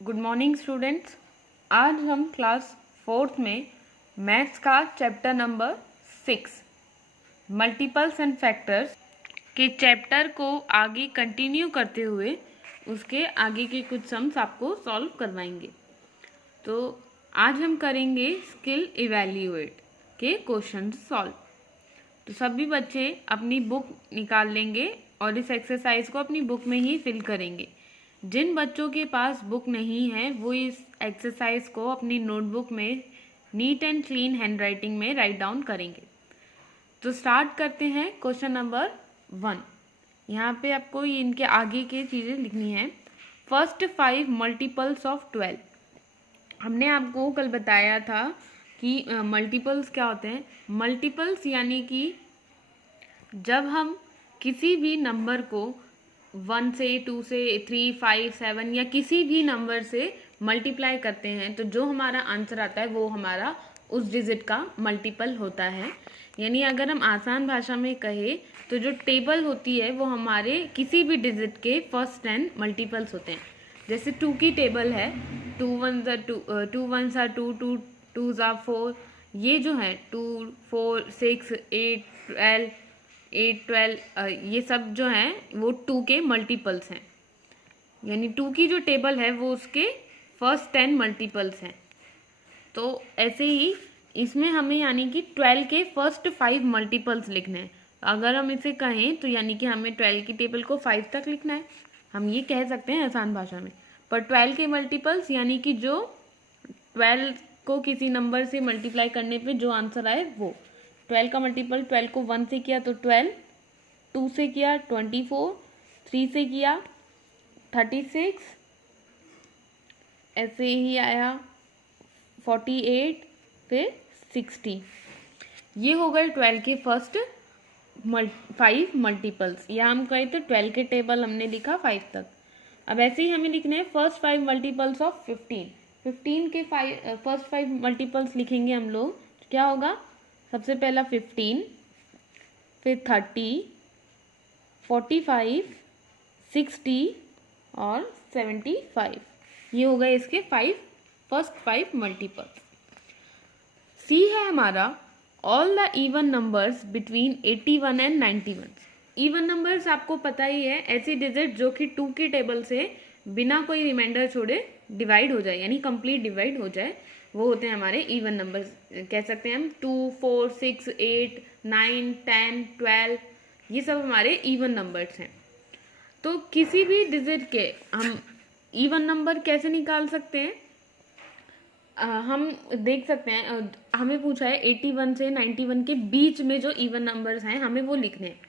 Good morning students. आज हम class 4th में मैथ्स का chapter number 6 multiples and factors के चैप्टर को आगे कंटिन्यू करते हुए उसके आगे के कुछ सम्स आपको सॉल्व करवाएंगे। तो आज हम करेंगे स्किल इवैल्यूएट के क्वेश्चन सॉल्व। तो सभी बच्चे अपनी बुक निकाल लेंगे और इस एक्सरसाइज को अपनी बुक में ही फिल करेंगे। जिन बच्चों के पास बुक नहीं है वो इस एक्सरसाइज को अपनी नोटबुक में नीट एंड क्लीन हैंडराइटिंग में राइट डाउन करेंगे। तो स्टार्ट करते हैं क्वेश्चन नंबर 1। यहाँ पे आपको ये इनके आगे की चीज़ें लिखनी है। First 5 multiples of 12। हमने आपको कल बताया था कि मल्टीपल्स क्या होते हैं। मल्टीपल्स यानी कि जब हम किसी भी नंबर को 1 से 2 से 3 5 7 या किसी भी नंबर से मल्टीप्लाई करते हैं तो जो हमारा आंसर आता है वो हमारा उस डिजिट का मल्टीपल होता है। यानी अगर हम आसान भाषा में कहें तो जो टेबल होती है वो हमारे किसी भी डिजिट के फर्स्ट 10 मल्टीपल्स होते हैं। जैसे 2 की टेबल है, 2 1 are 2, 2 1 are 2, 2 2 are 4। ये जो है 2 4 6 8 12 8 12 ये सब जो हैं वो 2 के मल्टीपल्स हैं। यानी 2 की जो टेबल है वो उसके फर्स्ट 10 मल्टीपल्स हैं। तो ऐसे ही इसमें हमें यानी कि 12 के फर्स्ट 5 मल्टीपल्स लिखने हैं। अगर हम इसे कहें तो यानी कि हमें 12 की टेबल को 5 तक लिखना है, हम ये कह सकते हैं आसान भाषा में। पर 12 के मल्टीपल्स यानी कि जो 12 को किसी नंबर से मल्टीप्लाई करने पे जो आंसर आए वो 12 का मल्टीपल। 12 को 1 से किया तो 12, 2 से किया 24, 3 से किया 36, ऐसे ही आया 48, फिर 60। ये हो गए 12 के फर्स्ट 5 मल्टीपल्स। या हम कहें तो 12 के टेबल हमने लिखा 5 तक। अब ऐसे ही हमें लिखने हैं फर्स्ट 5 मल्टीपल्स ऑफ 15। 15 के फर्स्ट 5 मल्टीपल्स लिखेंगे हम लोग। क्या होगा? सबसे पहला 15, फिर 30, 45, 60 और 75। ये हो गए इसके फर्स्ट 5 मल्टीपल्स। सी है हमारा all the even numbers between 81 and 91। Even numbers आपको पता ही है, ऐसी डिजिट जो कि 2 की टेबल से बिना कोई रिमाइंडर छोड़े डिवाइड हो जाए यानी कंप्लीट डिवाइड हो जाए, वो होते हैं हमारे इवन नंबर्स। कह सकते हैं हम 2 4 6 8 9 10 12, ये सब हमारे इवन नंबर्स हैं। तो किसी भी डिजिट के हम इवन नंबर कैसे निकाल सकते हैं? हम देख सकते हैं, हमें पूछा है 81 से 91 के बीच में जो इवन नंबर्स हैं हमें वो लिखने हैं।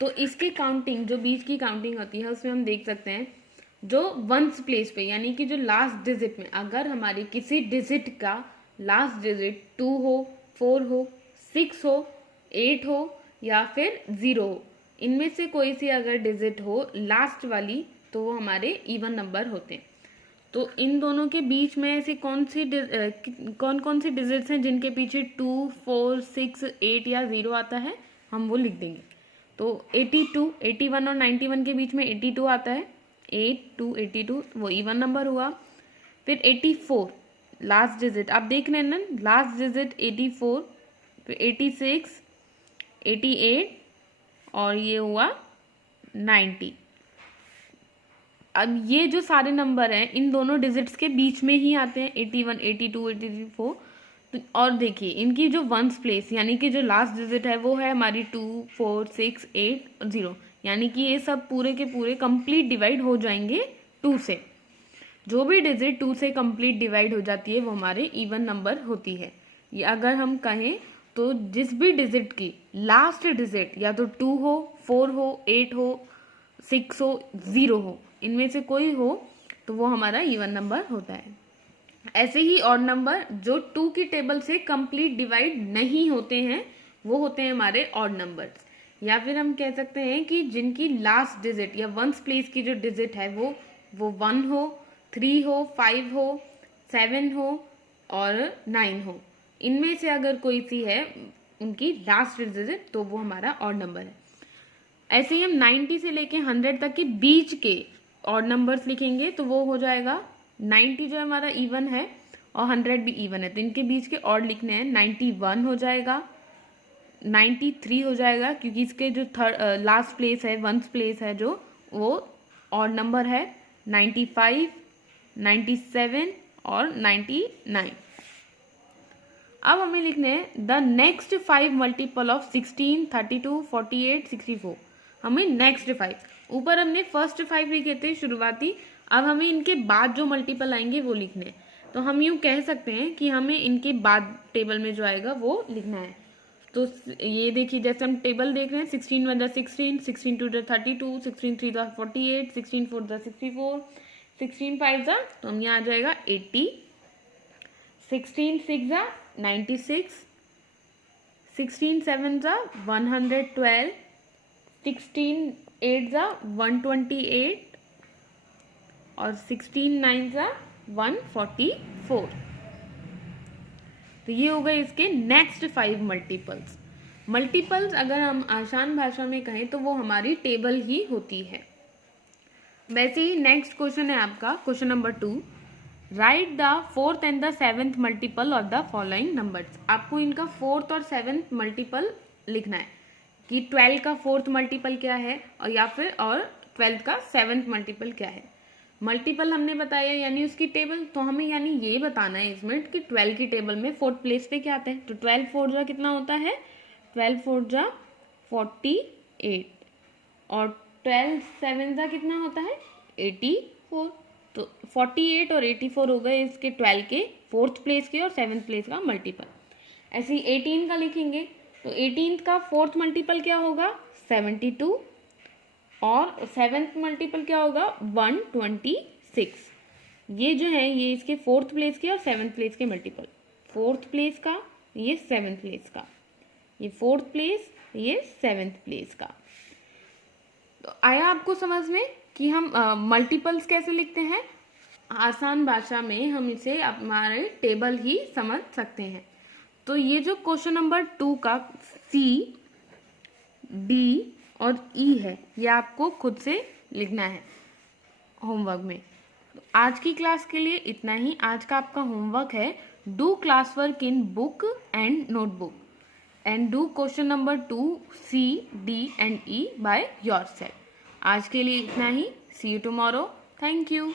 तो इसकी काउंटिंग, जो बीच की काउंटिंग होती है उसमें हम देख सकते हैं जो वंस प्लेस पे यानी कि जो लास्ट डिजिट में, अगर हमारी किसी डिजिट का लास्ट डिजिट 2 हो, 4 हो, 6 हो, 8 हो या फिर 0 हो, इनमें से कोई सी अगर डिजिट हो लास्ट वाली तो वो हमारे इवन नंबर होते हैं। तो इन दोनों के बीच में ऐसे कौन कौन सी डिजिट्स हैं जिनके पीछे 2 4 6 8 या 0 आता है, हम वो लिख देंगे। तो 82 81 और 91 के बीच में 82 आता है, 8 2 82 वो इवन नंबर हुआ। फिर 84 लास्ट डिजिट, आप देख रहे हैं ना लास्ट डिजिट 84, फिर 86 88 और ये हुआ 90। अब ये जो सारे नंबर हैं इन दोनों डिजिट्स के बीच में ही आते हैं, 81 82 84। तो और देखिए इनकी जो वंस प्लेस यानी कि जो लास्ट डिजिट है वो है हमारी 2 4 6 8 और 0, यानी कि ये सब पूरे के पूरे कंप्लीट डिवाइड हो जाएंगे 2 से। जो भी डिजिट 2 से कंप्लीट डिवाइड हो जाती है वो हमारे इवन नंबर होती है। ये अगर हम कहें तो जिस भी डिजिट की लास्ट डिजिट या तो 2 हो, 4 हो, 8 हो, 6 हो, 0 हो, इनमें से कोई हो तो वो हमारा इवन नंबर होता है। ऐसे ही ऑड नंबर जो 2 की टेबल से कंप्लीट डिवाइड नहीं होते हैं वो होते हैं हमारे ऑड नंबर्स। या फिर हम कह सकते हैं कि जिनकी लास्ट डिजिट या वंस प्लेस की जो डिजिट है वो 1 हो, 3 हो, 5 हो, 7 हो और 9 हो, इनमें से अगर कोई सी है उनकी लास्ट डिजिट तो वो हमारा ऑड नंबर है। ऐसे ही हम 90 से लेके 100 तक के बीच के ऑड नंबर्स लिखेंगे तो वो हो जाएगा 90 जो हमारा इवन है और 100 भी इवन है, तो इनके बीच के ऑड लिखने हैं। 91 हो जाएगा, 93 हो जाएगा क्योंकि इसके जो लास्ट प्लेस है, वंस प्लेस है जो, वो ऑड नंबर है। 95, 97 और 99। अब हमें लिखने हैं द नेक्स्ट 5 मल्टीपल ऑफ 16, 32, 48, 64। हमें नेक्स्ट 5, ऊपर हमने फर्स्ट 5 लिखे थे शुरुआती, अब हमें इनके बाद जो मल्टीपल आएंगे वो लिखने हैं। तो हम यूँ कह सकते हैं कि हमें इनके बाद टेबल में जो आएगा वो लिखना है। तो ये देखिए, जैसे हम टेबल देख रहे हैं, 16 1 16, 16 2 32, 16 3 48, 16 4 64, 16 5 तो हम यहाँ आ जाएगा 80, 16 6 96, 16 7 112, 16 8 128 और 16 9 144। तो ये हो गए इसके नेक्स्ट 5 मल्टीपल्स। मल्टीपल्स अगर हम आसान भाषा में कहें तो वो हमारी टेबल ही होती है। वैसे ही नेक्स्ट क्वेश्चन है आपका question number 2, right the 4th and the 7th multiple of the following numbers. आपको इनका 4th और 7th मल्टीपल लिखना है कि 12 का 4th मल्टीपल क्या है और या फिर और 12 का 7th मल्टीपल क्या है। मल्टीपल हमने बताया यानी उसकी टेबल, तो हमें यानी ये बताना है इसमें कि 12 की टेबल में 4th प्लेस पे क्या आता है। तो 12 4 जा कितना होता है, 12 4 जा 48 और 12 7 जा कितना होता है 84। तो 48 और 84 हो गए इसके 12 के 4th प्लेस के और 7th प्लेस का मल्टीपल। ऐसे ही 18 का लिखेंगे तो 18 का 4th मल्टीपल क्या होगा 72 और 7th मल्टीपल क्या होगा 126। ये जो है ये इसके 4th प्लेस के और 7th प्लेस के मल्टीपल, 4th प्लेस का, ये 7th प्लेस का, ये 4th प्लेस, ये 7th प्लेस का। तो आया आपको समझ में कि हम मल्टीपल्स कैसे लिखते हैं। आसान भाषा में हम इसे हमारे टेबल ही समझ सकते हैं। तो ये जो क्वेश्चन नंबर 2 का C, D और E है, ये आपको खुद से लिखना है होमवर्क में। तो आज की क्लास के लिए इतना ही। आज का आपका होमवर्क है do class work in book and notebook and do question number 2 C, D and E by yourself। आज के लिए इतना ही। सी यू टुमारो। Thank you.